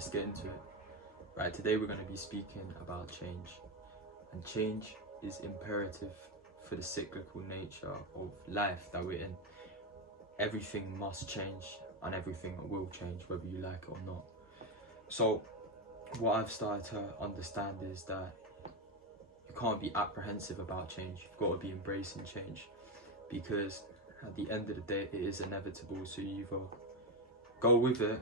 let's get into it. Right, today we're going to be speaking about change. And change is imperative for the cyclical nature of life that we're in. Everything must change and everything will change whether you like it or not. So what I've started to understand is that you can't be apprehensive about change. You've got to be embracing change, because at the end of the day it is inevitable. So you either go with it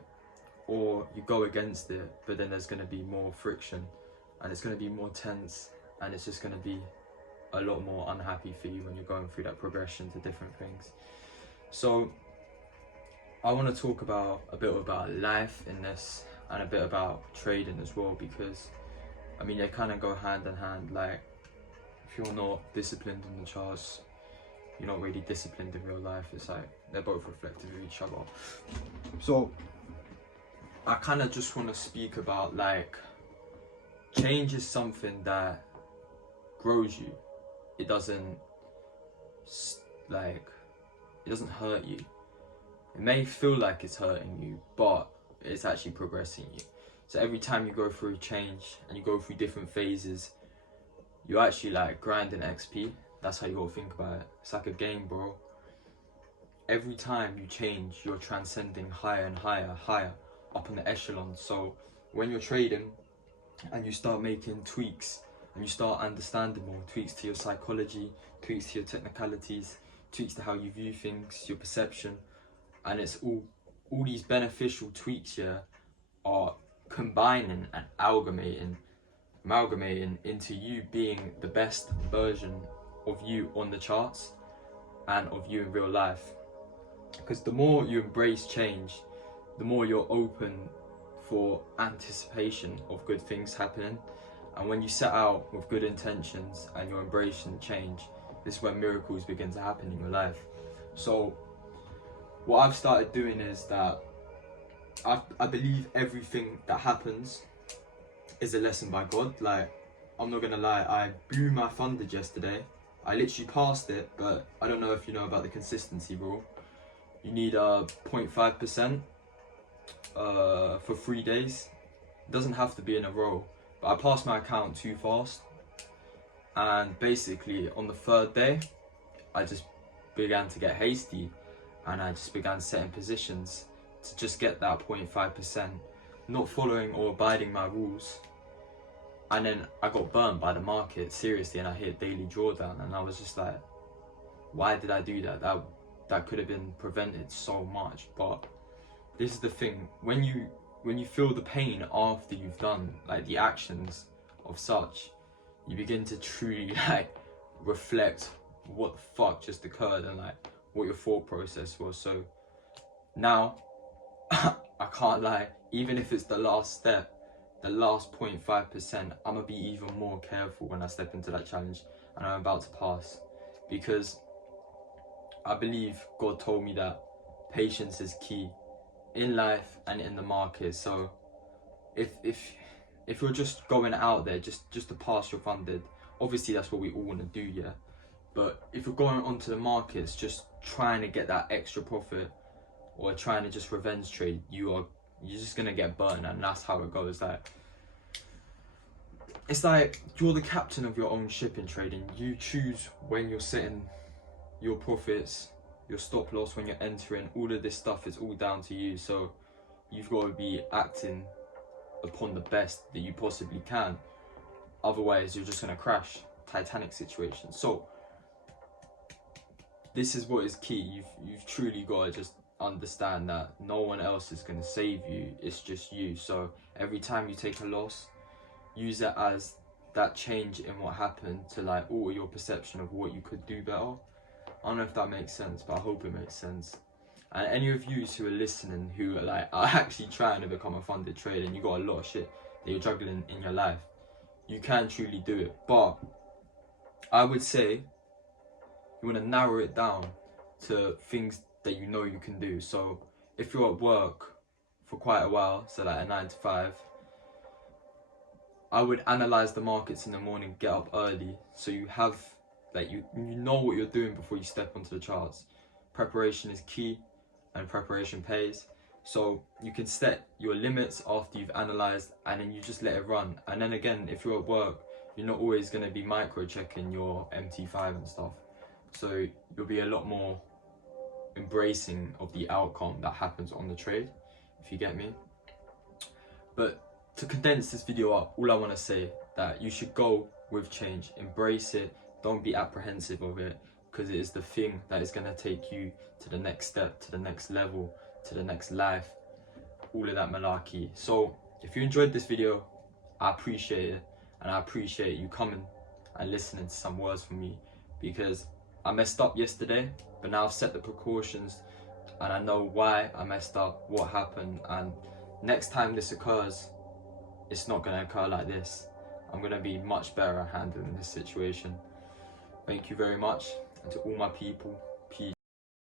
or you go against it, but then there's going to be more friction and it's going to be more tense, and it's just going to be a lot more unhappy for you when you're going through that progression to different things. So I want to talk about a bit about life in this and a bit about trading as well, because I mean they kind of go hand in hand. Like, if you're not disciplined in the charts, you're not really disciplined in real life. It's like they're both reflective of each other. So I kind of just want to speak about, like, change is something that grows you. It doesn't hurt you. It may feel like it's hurting you, but it's actually progressing you. So every time you go through a change and you go through different phases, you're actually like grinding XP. That's how you gotta think about it. It's like a game, bro. Every time you change, you're transcending higher and higher, up in the echelon. So when you're trading and you start making tweaks and you start understanding more, tweaks to your psychology, tweaks to your technicalities, tweaks to how you view things, your perception, and it's all these beneficial tweaks here are combining and amalgamating into you being the best version of you on the charts and of you in real life. Because the more you embrace change, the more you're open for anticipation of good things happening. And when you set out with good intentions and you're embracing change, this is when miracles begin to happen in your life. So what I've started doing is that I believe everything that happens is a lesson by God. Like, I'm not gonna lie, I blew my funded yesterday. I literally passed it, but I don't know if you know about the consistency rule. You need 0.5% for 3 days. It doesn't have to be in a row, but I passed my account too fast, and basically on the third day I just began to get hasty and I just began setting positions to just get that 0.5%, not following or abiding my rules. And then I got burned by the market, seriously, and I hit daily drawdown, and I was just like, why did I do that? That could have been prevented so much. But this is the thing, when you feel the pain after you've done like the actions of such, you begin to truly like reflect what the fuck just occurred and like what your thought process was. So now I can't lie, even if it's the last step, the last 0.5%, I'm gonna be even more careful when I step into that challenge and I'm about to pass, because I believe God told me that patience is key in life and in the market. So if you're just going out there just to pass your funded, obviously that's what we all want to do, yeah, but if you're going onto the markets just trying to get that extra profit or trying to just revenge trade, you're just gonna get burnt, and that's how it goes. Like, it's like you're the captain of your own ship in trading. You choose when you're setting your profits, your stop loss, when you're entering. All of this stuff is all down to you. So you've got to be acting upon the best that you possibly can. Otherwise, you're just gonna crash. Titanic situation. So this is what is key. You've truly got to just understand that no one else is going to save you, it's just you. So every time you take a loss, use it as that change in what happened to like alter your perception of what you could do better. I don't know if that makes sense, but I hope it makes sense. And any of you who are listening who are like are actually trying to become a funded trader and you got a lot of shit that you're juggling in your life, you can truly do it. But I would say you want to narrow it down to things that you know you can do. So if you're at work for quite a while, so like a 9 to 5, I would analyze the markets in the morning, get up early, so you have like you know what you're doing before you step onto the charts. Preparation is key and preparation pays. So you can set your limits after you've analysed, and then you just let it run. And then again, if you're at work, you're not always going to be micro checking your MT5 and stuff. So you'll be a lot more embracing of the outcome that happens on the trade, if you get me. But to condense this video up, all I want to say that you should go with change, embrace it, don't be apprehensive of it, because it is the thing that is going to take you to the next step, to the next level, to the next life, all of that malarkey. So if you enjoyed this video, I appreciate it, and I appreciate you coming and listening to some words from me, because I messed up yesterday, but now I've set the precautions and I know why I messed up, what happened, and next time this occurs, it's not going to occur like this. I'm going to be much better at handling this situation. Thank you very much, and to all my people,